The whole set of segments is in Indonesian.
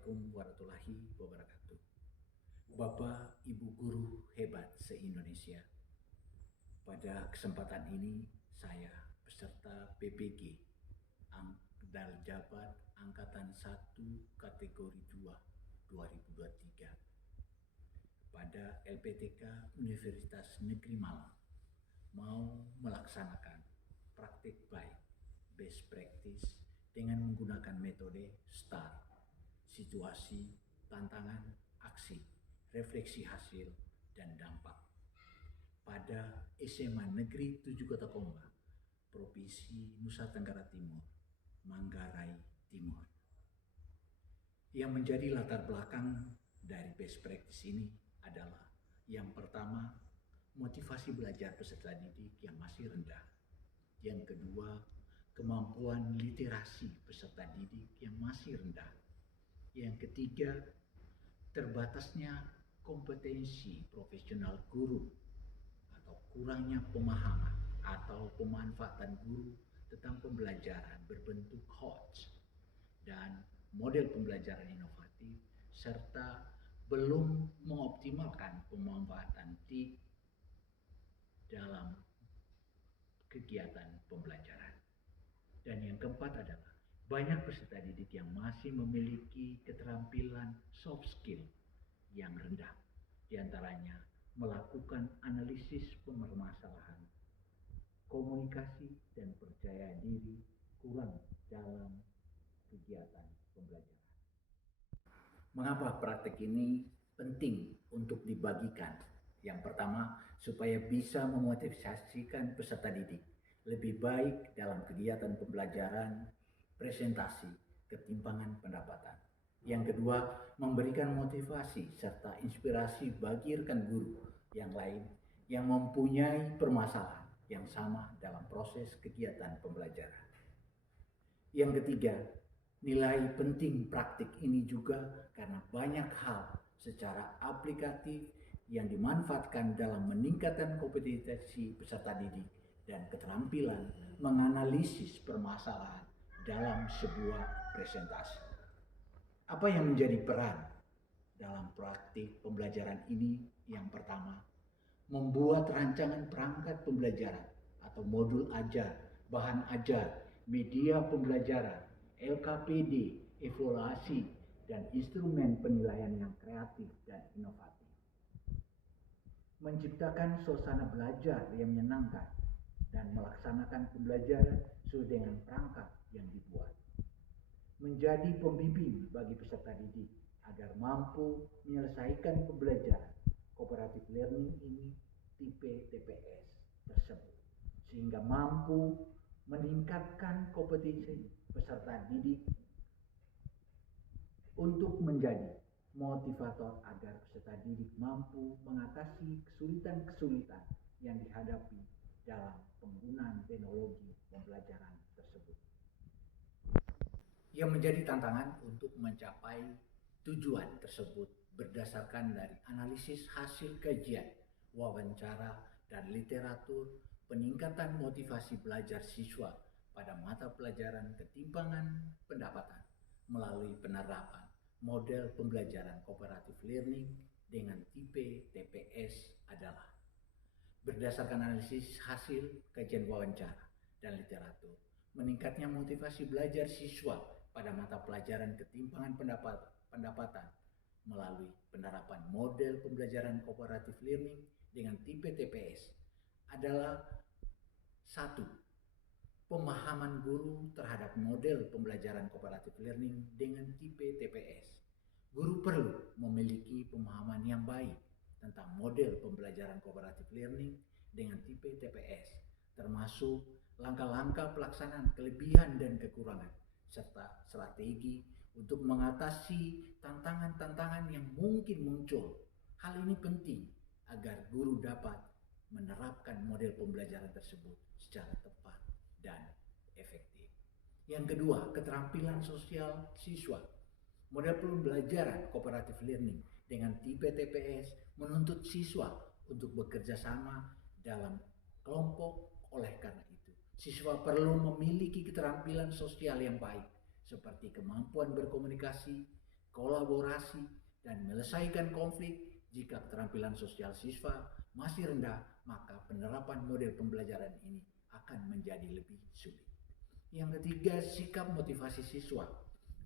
Assalamualaikum warahmatullahi wabarakatuh. Bapak, Ibu guru hebat se-Indonesia. Pada kesempatan ini saya peserta PPG Darjabat Angkatan 1 kategori 2 2023 pada LPTK Universitas Negeri Malang mau melaksanakan praktik baik best practice dengan menggunakan metode STAR, situasi, tantangan, aksi, refleksi hasil, dan dampak pada SMA Negeri 7 Kota Komba, Provinsi Nusa Tenggara Timur, Manggarai Timur. Yang menjadi latar belakang dari best practice ini adalah yang pertama, motivasi belajar peserta didik yang masih rendah. Yang kedua, kemampuan literasi peserta didik yang masih rendah. Yang ketiga, terbatasnya kompetensi profesional guru atau kurangnya pemahaman atau pemanfaatan guru tentang pembelajaran berbentuk HOTS dan model pembelajaran inovatif serta belum mengoptimalkan pemanfaatan TIK dalam kegiatan pembelajaran. Dan yang keempat adalah banyak peserta didik yang masih memiliki keterampilan soft skill yang rendah, diantaranya melakukan analisis permasalahan, komunikasi dan percaya diri kurang dalam kegiatan pembelajaran. Mengapa praktek ini penting untuk dibagikan? Yang pertama, supaya bisa memotivasikan peserta didik lebih baik dalam kegiatan pembelajaran, presentasi, ketimpangan pendapatan. Yang kedua, memberikan motivasi serta inspirasi bagi rekan guru yang lain yang mempunyai permasalahan yang sama dalam proses kegiatan pembelajaran. Yang ketiga, nilai penting praktik ini juga karena banyak hal secara aplikatif yang dimanfaatkan dalam meningkatkan kompetensi peserta didik dan keterampilan menganalisis permasalahan dalam sebuah presentasi. Apa yang menjadi peran dalam praktik pembelajaran ini? Yang pertama, membuat rancangan perangkat pembelajaran atau modul ajar, bahan ajar, media pembelajaran, LKPD, evaluasi, dan instrumen penilaian yang kreatif dan inovatif. Menciptakan suasana belajar yang menyenangkan dan melaksanakan pembelajaran sesuai dengan perangkat yang dibuat. Menjadi pembimbing bagi peserta didik agar mampu menyelesaikan pembelajaran cooperative learning ini tipe TPS tersebut, sehingga mampu meningkatkan kompetensi peserta didik untuk menjadi motivator agar peserta didik mampu mengatasi kesulitan-kesulitan yang dihadapi dalam penggunaan teknologi pembelajaran tersebut. Yang menjadi tantangan untuk mencapai tujuan tersebut berdasarkan dari analisis hasil kajian, wawancara, dan literatur peningkatan motivasi belajar siswa pada mata pelajaran ketimpangan pendapatan melalui penerapan model pembelajaran cooperative learning dengan tipe TPS adalah berdasarkan analisis hasil kajian wawancara dan literatur, meningkatnya motivasi belajar siswa pada mata pelajaran ketimpangan pendapatan melalui penerapan model pembelajaran cooperative learning dengan tipe TPS adalah 1. Pemahaman guru terhadap model pembelajaran cooperative learning dengan tipe TPS. Guru perlu memiliki pemahaman yang baik tentang model pembelajaran cooperative learning dengan tipe TPS, termasuk langkah-langkah pelaksanaan kelebihan dan kekurangan, serta strategi untuk mengatasi tantangan-tantangan yang mungkin muncul. Hal ini penting agar guru dapat menerapkan model pembelajaran tersebut secara tepat dan efektif. Yang kedua, keterampilan sosial siswa. Model pembelajaran cooperative learning dengan tipe TPS menuntut siswa untuk bekerja sama dalam kelompok. Oleh karena itu, siswa perlu memiliki keterampilan sosial yang baik seperti kemampuan berkomunikasi, kolaborasi, dan menyelesaikan konflik. Jika keterampilan sosial siswa masih rendah, maka penerapan model pembelajaran ini akan menjadi lebih sulit. Yang ketiga, sikap motivasi siswa.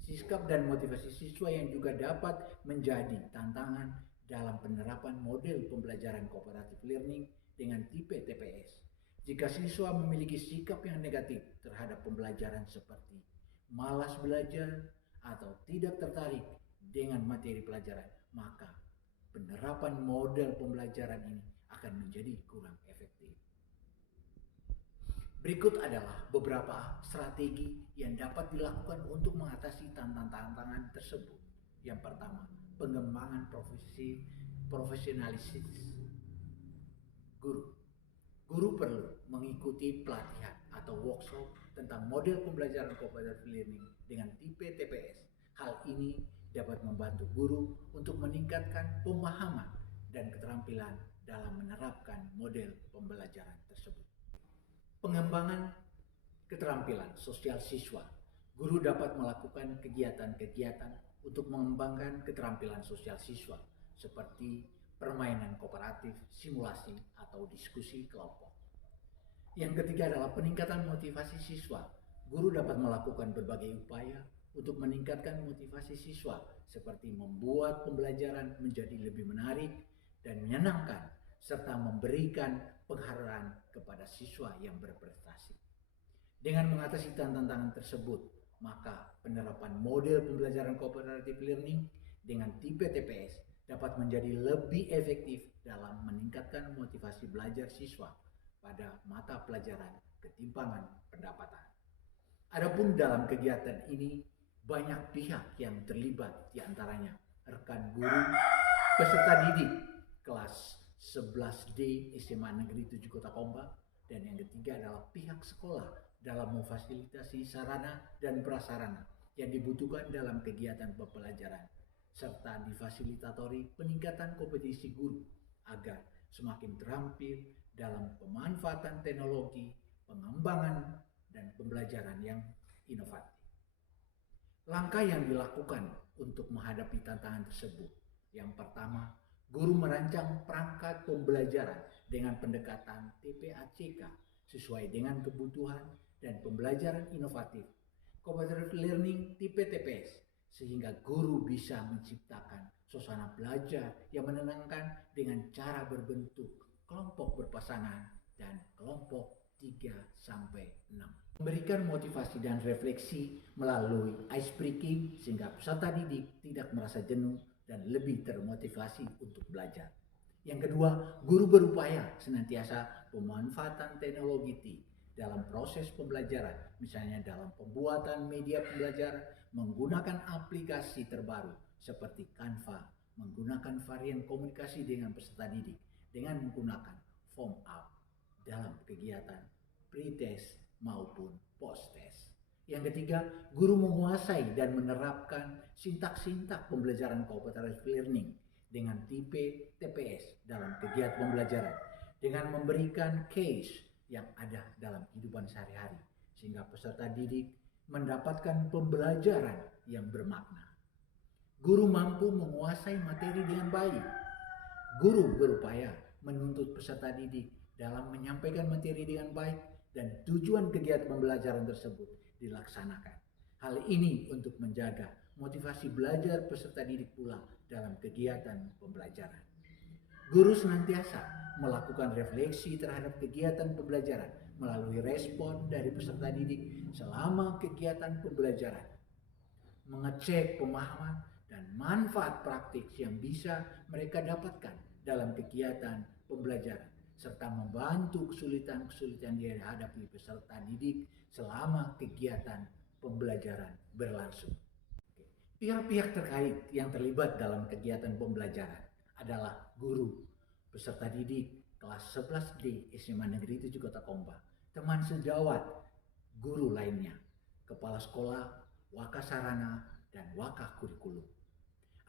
Sikap dan motivasi siswa yang juga dapat menjadi tantangan dalam penerapan model pembelajaran cooperative learning dengan tipe TPS. Jika siswa memiliki sikap yang negatif terhadap pembelajaran seperti malas belajar atau tidak tertarik dengan materi pelajaran, maka penerapan model pembelajaran ini akan menjadi kurang efektif. Berikut adalah beberapa strategi yang dapat dilakukan untuk mengatasi tantangan tersebut. Yang pertama, pengembangan profesionalisis guru. Guru perlu mengikuti pelatihan atau workshop tentang model pembelajaran cooperative learning dengan tipe TPS. Hal ini dapat membantu guru untuk meningkatkan pemahaman dan keterampilan dalam menerapkan model pembelajaran tersebut. Pengembangan keterampilan sosial siswa. Guru dapat melakukan kegiatan-kegiatan untuk mengembangkan keterampilan sosial siswa seperti permainan kooperatif, simulasi, atau diskusi kelompok. Yang ketiga adalah peningkatan motivasi siswa. Guru dapat melakukan berbagai upaya untuk meningkatkan motivasi siswa seperti membuat pembelajaran menjadi lebih menarik dan menyenangkan, serta memberikan penghargaan kepada siswa yang berprestasi. Dengan mengatasi tantangan tersebut, maka penerapan model pembelajaran cooperative learning dengan tipe TPS dapat menjadi lebih efektif dalam meningkatkan motivasi belajar siswa pada mata pelajaran ketimpangan pendapatan. Adapun dalam kegiatan ini, banyak pihak yang terlibat, diantaranya rekan guru, peserta didik kelas 11D SMA Negeri 7 Kota Komba, dan yang ketiga adalah pihak sekolah dalam memfasilitasi sarana dan prasarana yang dibutuhkan dalam kegiatan pembelajaran, serta difasilitatori peningkatan kompetisi guru agar semakin terampil dalam pemanfaatan teknologi, pengembangan, dan pembelajaran yang inovatif. Langkah yang dilakukan untuk menghadapi tantangan tersebut. Yang pertama, guru merancang perangkat pembelajaran dengan pendekatan TPACK sesuai dengan kebutuhan dan pembelajaran inovatif cooperative learning tipe TPS, sehingga guru bisa menciptakan suasana belajar yang menenangkan dengan cara berbentuk kelompok berpasangan dan kelompok 3-6. Memberikan motivasi dan refleksi melalui ice breaking sehingga peserta didik tidak merasa jenuh dan lebih termotivasi untuk belajar. Yang kedua, guru berupaya senantiasa pemanfaatan teknologi dalam proses pembelajaran, misalnya dalam pembuatan media pembelajaran menggunakan aplikasi terbaru seperti Canva, menggunakan varian komunikasi dengan peserta didik dengan menggunakan form up dalam kegiatan pre-test maupun post-test. Yang ketiga, guru menguasai dan menerapkan sintak-sintak pembelajaran cooperative learning dengan tipe TPS dalam kegiatan pembelajaran dengan memberikan case yang ada dalam kehidupan sehari-hari sehingga peserta didik mendapatkan pembelajaran yang bermakna. Guru mampu menguasai materi dengan baik. Guru berupaya menuntut peserta didik dalam menyampaikan materi dengan baik dan tujuan kegiatan pembelajaran tersebut dilaksanakan. Hal ini untuk menjaga motivasi belajar peserta didik pula dalam kegiatan pembelajaran. Guru senantiasa melakukan refleksi terhadap kegiatan pembelajaran melalui respon dari peserta didik selama kegiatan pembelajaran, mengecek pemahaman dan manfaat praktik yang bisa mereka dapatkan dalam kegiatan pembelajaran, serta membantu kesulitan-kesulitan yang dihadapi peserta didik selama kegiatan pembelajaran berlangsung. Pihak-pihak terkait yang terlibat dalam kegiatan pembelajaran adalah guru, peserta didik kelas 11D SMA Negeri 7 Kota Komba, teman sejawat guru lainnya, kepala sekolah, wakasarana, dan wakakurikulum.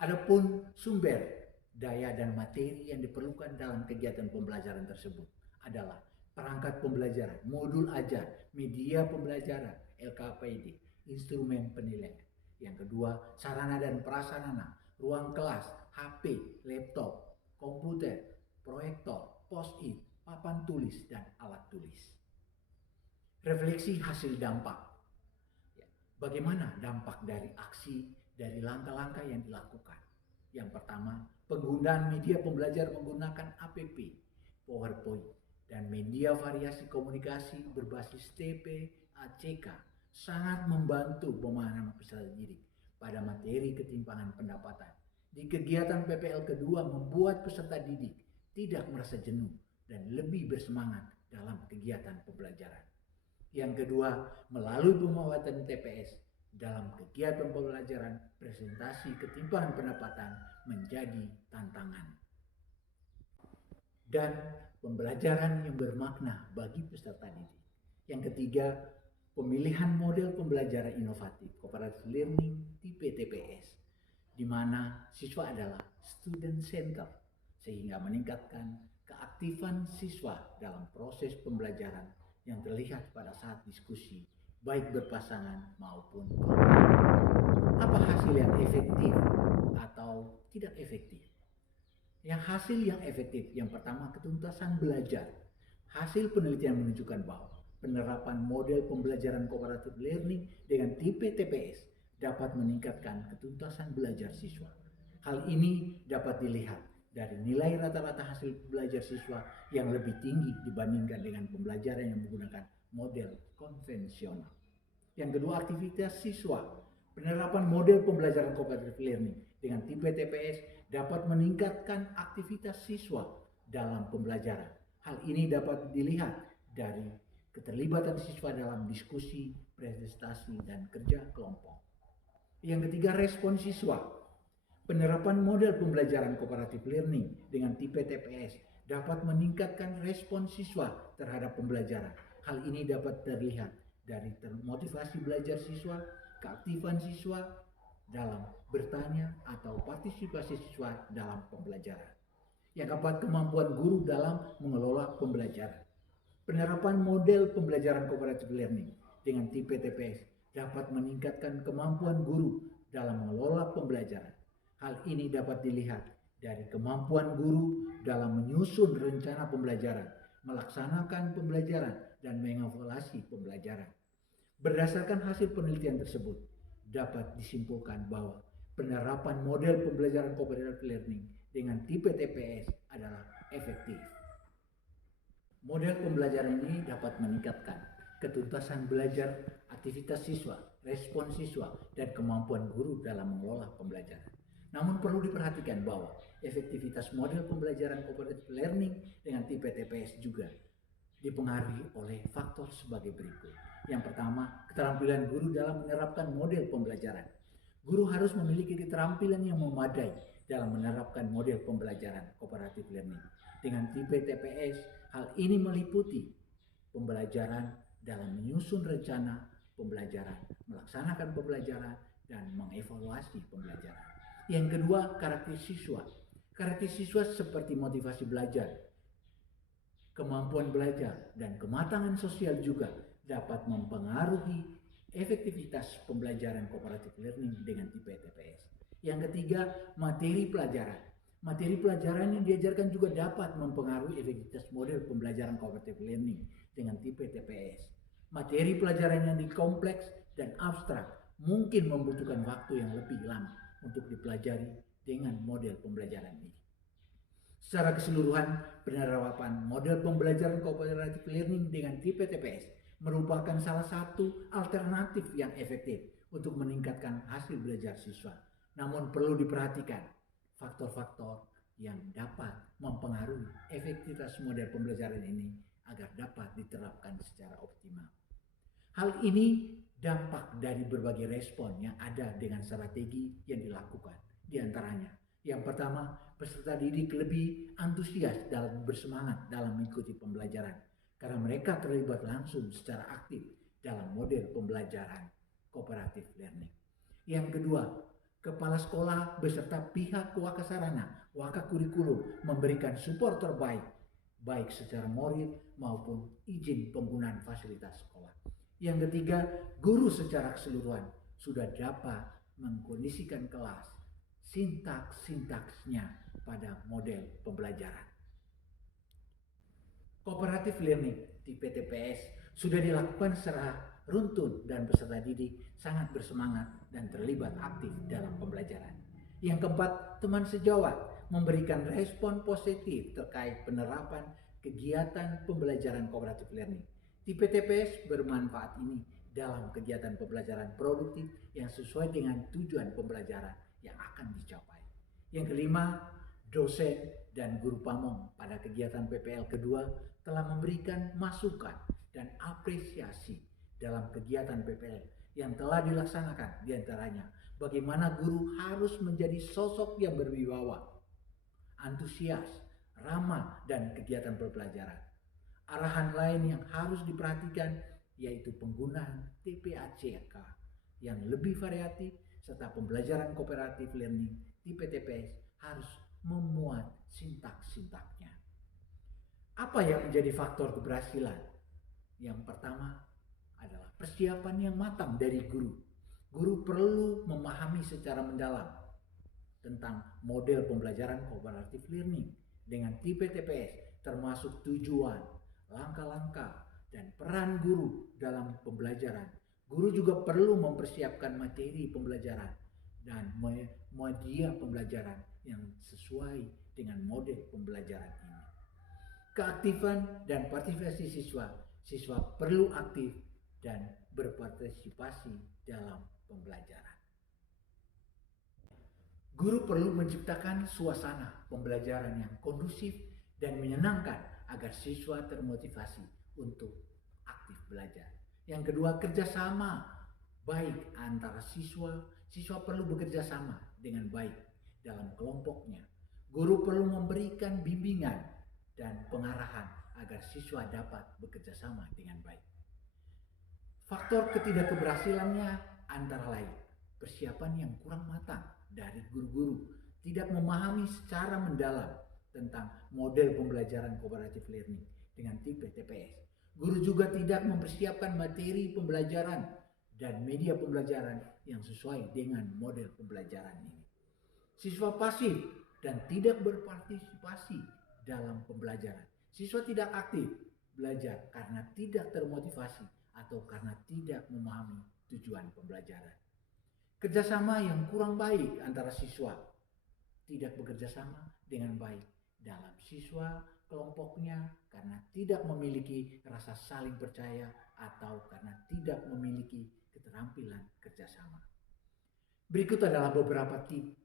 Adapun sumber daya dan materi yang diperlukan dalam kegiatan pembelajaran tersebut adalah perangkat pembelajaran, modul ajar, media pembelajaran, LKPD, instrumen penilaian, Yang kedua, sarana dan prasarana, ruang kelas, HP, laptop, komputer, proyektor, post-it, papan tulis, dan alat tulis. Refleksi hasil dampak. Bagaimana dampak dari aksi, dari langkah-langkah yang dilakukan? Yang pertama, penggunaan media pembelajar menggunakan APP, PowerPoint, dan media variasi komunikasi berbasis TP, ACK sangat membantu pemahaman peserta didik pada materi ketimpangan pendapatan. Di kegiatan PPL kedua membuat peserta didik tidak merasa jenuh dan lebih bersemangat dalam kegiatan pembelajaran. Yang kedua, melalui pembuatan TPS dalam kegiatan pembelajaran, presentasi ketimpangan pendapatan menjadi tantangan. Dan pembelajaran yang bermakna bagi peserta didik. Yang ketiga, pemilihan model pembelajaran inovatif, cooperative learning, tipe TPS, di mana siswa adalah student center, sehingga meningkatkan keaktifan siswa dalam proses pembelajaran yang terlihat pada saat diskusi, baik berpasangan maupun kelompok. Apa hasil yang efektif atau tidak efektif? Yang hasil yang efektif, yang pertama ketuntasan belajar. Hasil penelitian menunjukkan bahwa penerapan model pembelajaran cooperative learning dengan tipe TPS dapat meningkatkan ketuntasan belajar siswa. Hal ini dapat dilihat dari nilai rata-rata hasil belajar siswa yang lebih tinggi dibandingkan dengan pembelajaran yang menggunakan model konvensional. Yang kedua, aktivitas siswa. Penerapan model pembelajaran cooperative learning dengan tipe TPS dapat meningkatkan aktivitas siswa dalam pembelajaran. Hal ini dapat dilihat dari keterlibatan siswa dalam diskusi, presentasi, dan kerja kelompok. Yang ketiga, respon siswa. Penerapan model pembelajaran cooperative learning dengan tipe TPS dapat meningkatkan respon siswa terhadap pembelajaran. Hal ini dapat terlihat dari termotivasi belajar siswa, keaktifan siswa dalam bertanya atau partisipasi siswa dalam pembelajaran. Yang keempat, kemampuan guru dalam mengelola pembelajaran. Penerapan model pembelajaran cooperative learning dengan tipe TPS dapat meningkatkan kemampuan guru dalam mengelola pembelajaran. Hal ini dapat dilihat dari kemampuan guru dalam menyusun rencana pembelajaran, melaksanakan pembelajaran, dan mengevaluasi pembelajaran. Berdasarkan hasil penelitian tersebut, dapat disimpulkan bahwa penerapan model pembelajaran cooperative learning dengan tipe TPS adalah efektif. Model pembelajaran ini dapat meningkatkan ketuntasan belajar, aktivitas siswa, respon siswa, dan kemampuan guru dalam mengelola pembelajaran. Namun perlu diperhatikan bahwa efektivitas model pembelajaran cooperative learning dengan tipe TPS juga dipengaruhi oleh faktor sebagai berikut. Yang pertama, keterampilan guru dalam menerapkan model pembelajaran. Guru harus memiliki keterampilan yang memadai dalam menerapkan model pembelajaran cooperative learning. Dengan tipe TPS, hal ini meliputi pembelajaran dalam menyusun rencana pembelajaran, melaksanakan pembelajaran, dan mengevaluasi pembelajaran. Yang kedua, karakter siswa. Karakter siswa seperti motivasi belajar, kemampuan belajar, dan kematangan sosial juga dapat mempengaruhi efektivitas pembelajaran cooperative learning dengan tipe TPS. Yang ketiga, materi pelajaran. Materi pelajaran yang diajarkan juga dapat mempengaruhi efektivitas model pembelajaran cooperative learning dengan tipe TPS. Materi pelajaran yang kompleks dan abstrak mungkin membutuhkan waktu yang lebih lama untuk dipelajari dengan model pembelajaran ini. Secara keseluruhan, penerapan model pembelajaran cooperative learning dengan tipe TPS merupakan salah satu alternatif yang efektif untuk meningkatkan hasil belajar siswa. Namun perlu diperhatikan faktor-faktor yang dapat mempengaruhi efektivitas model pembelajaran ini agar dapat diterapkan secara optimal. Hal ini dampak dari berbagai respon yang ada dengan strategi yang dilakukan. Di antaranya, yang pertama, peserta didik lebih antusias dalam bersemangat dalam mengikuti pembelajaran karena mereka terlibat langsung secara aktif dalam model pembelajaran cooperative learning. Yang kedua, kepala sekolah beserta pihak wakasarana, wakakurikulum memberikan support terbaik, baik secara moral maupun izin penggunaan fasilitas sekolah. Yang ketiga, guru secara keseluruhan sudah dapat mengkondisikan kelas, sintaks-sintaksnya pada model pembelajaran. Cooperative learning di PTPS sudah dilakukan secara runtun dan peserta didik sangat bersemangat dan terlibat aktif dalam pembelajaran. Yang keempat, teman sejawat memberikan respon positif terkait penerapan kegiatan pembelajaran cooperative learning. Di PTPS bermanfaat ini dalam kegiatan pembelajaran produktif yang sesuai dengan tujuan pembelajaran yang akan dicapai. Yang kelima, dosen dan guru pamong pada kegiatan PPL kedua telah memberikan masukan dan apresiasi dalam kegiatan PPL yang telah dilaksanakan, diantaranya bagaimana guru harus menjadi sosok yang berwibawa, antusias, ramah, dan kegiatan pembelajaran. Arahan lain yang harus diperhatikan yaitu penggunaan TPACK yang lebih variatif serta pembelajaran cooperative learning di PTPS harus memuat sintaks-sintaknya. Apa yang menjadi faktor keberhasilan? Yang pertama adalah persiapan yang matang dari guru. Guru perlu memahami secara mendalam tentang model pembelajaran cooperative learning dengan tipe TPS, termasuk tujuan, langkah-langkah, dan peran guru dalam pembelajaran. Guru juga perlu mempersiapkan materi pembelajaran dan media pembelajaran yang sesuai dengan model pembelajaran ini. Keaktifan dan partisipasi siswa. Siswa perlu aktif dan berpartisipasi dalam pembelajaran. Guru perlu menciptakan suasana pembelajaran yang kondusif dan menyenangkan agar siswa termotivasi untuk aktif belajar. Yang kedua, kerjasama baik antara siswa. Siswa perlu bekerja sama dengan baik dalam kelompoknya. Guru perlu memberikan bimbingan dan pengarahan agar siswa dapat bekerja sama dengan baik. Faktor ketidakberhasilannya antara lain persiapan yang kurang matang dari guru-guru, tidak memahami secara mendalam tentang model pembelajaran cooperative learning dengan tipe TPS. Guru juga tidak mempersiapkan materi pembelajaran dan media pembelajaran yang sesuai dengan model pembelajaran ini. Siswa pasif dan tidak berpartisipasi dalam pembelajaran. Siswa tidak aktif belajar karena tidak termotivasi atau karena tidak memahami tujuan pembelajaran. Kerjasama yang kurang baik antara siswa, tidak bekerja sama dengan baik dalam siswa kelompoknya karena tidak memiliki rasa saling percaya atau karena tidak memiliki keterampilan kerjasama. Berikut adalah beberapa tips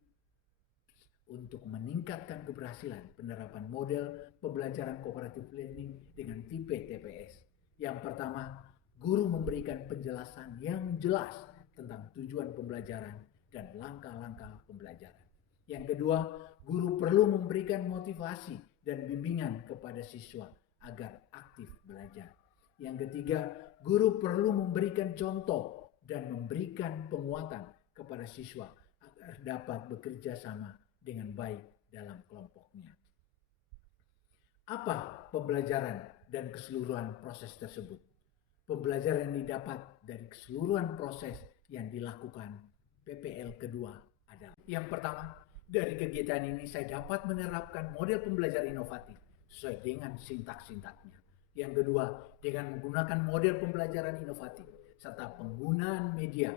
untuk meningkatkan keberhasilan penerapan model pembelajaran cooperative learning dengan tipe TPS. Yang pertama, guru memberikan penjelasan yang jelas tentang tujuan pembelajaran dan langkah-langkah pembelajaran. Yang kedua, guru perlu memberikan motivasi dan bimbingan kepada siswa agar aktif belajar. Yang ketiga, guru perlu memberikan contoh dan memberikan penguatan kepada siswa agar dapat bekerja sama dengan baik dalam kelompoknya. Apa pembelajaran dan keseluruhan proses tersebut? Pembelajaran yang didapat dari keseluruhan proses yang dilakukan PPL kedua adalah yang pertama, dari kegiatan ini saya dapat menerapkan model pembelajaran inovatif sesuai dengan sintaks-sintaknya. Yang kedua, dengan menggunakan model pembelajaran inovatif serta penggunaan media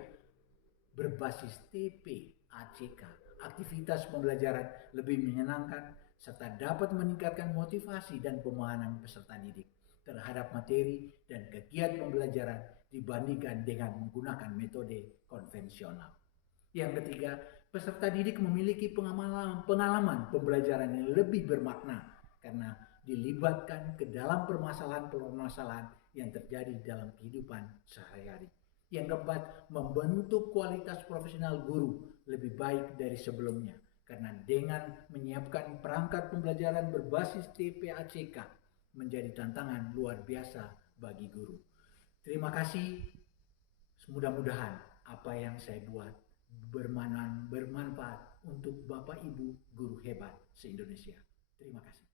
berbasis TPACK, aktivitas pembelajaran lebih menyenangkan serta dapat meningkatkan motivasi dan pemahaman peserta didik terhadap materi dan kegiatan pembelajaran dibandingkan dengan menggunakan metode konvensional. Yang ketiga, peserta didik memiliki pengalaman pembelajaran yang lebih bermakna karena dilibatkan ke dalam permasalahan-permasalahan yang terjadi dalam kehidupan sehari-hari. Yang keempat, membentuk kualitas profesional guru lebih baik dari sebelumnya karena dengan menyiapkan perangkat pembelajaran berbasis TPACK menjadi tantangan luar biasa bagi guru. Terima kasih. Mudah-mudahan apa yang saya buat bermanfaat untuk Bapak Ibu guru hebat se-Indonesia. Terima kasih.